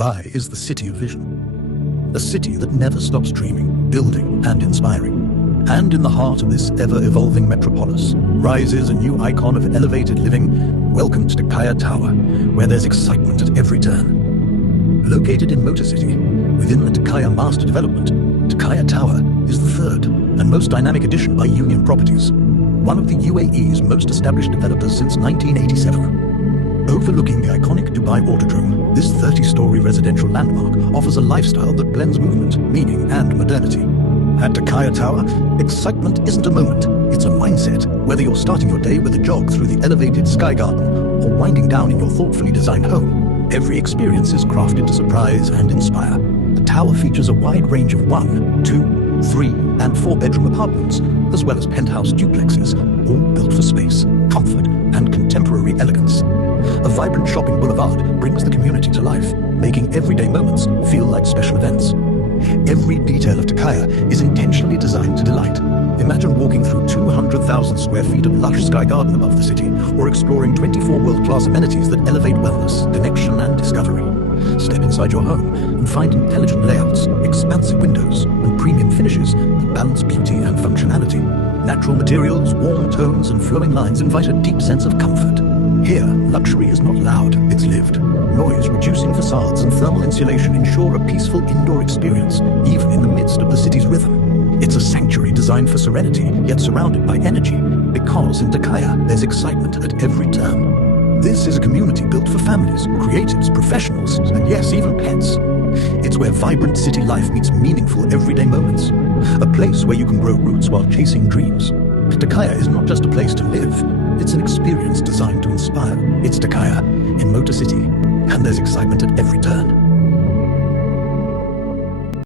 Dubai is the city of vision. A city that never stops dreaming, building, and inspiring. And in the heart of this ever-evolving metropolis rises a new icon of elevated living. Welcome to Takaya Tower, where there's excitement at every turn. Located in Motor City, within the Takaya Master Development, Takaya Tower is the third and most dynamic addition by Union Properties, one of the UAE's most established developers since 1987. Overlooking the iconic Dubai Autodrome, this 30-story residential landmark offers a lifestyle that blends movement, meaning, and modernity. At Takaya Tower, excitement isn't a moment, it's a mindset. Whether you're starting your day with a jog through the elevated sky garden or winding down in your thoughtfully designed home, every experience is crafted to surprise and inspire. The tower features a wide range of 1, 2, 3, and 4-bedroom apartments, as well as penthouse duplexes, all built for space, comfort, and contemporary elegance. A vibrant shopping boulevard brings the community to life, making everyday moments feel like special events. Every detail of Takaya is intentionally designed to delight. Imagine walking through 200,000 square feet of lush sky garden above the city, or exploring 24 world-class amenities that elevate wellness, connection, and discovery. Step inside your home and find intelligent layouts, expansive windows, and premium finishes that balance beauty and functionality. Natural materials, warm tones, and flowing lines invite a deep sense of comfort. Here, luxury is not loud, it's lived. Noise-reducing facades and thermal insulation ensure a peaceful indoor experience, even in the midst of the city's rhythm. It's a sanctuary designed for serenity, yet surrounded by energy, because in Takaya, there's excitement at every turn. This is a community built for families, creatives, professionals, and yes, even pets. It's where vibrant city life meets meaningful everyday moments. A place where you can grow roots while chasing dreams. Takaya is not just a place to live, it's an experience designed to inspire. It's Takaya in Motor City, and there's excitement at every turn.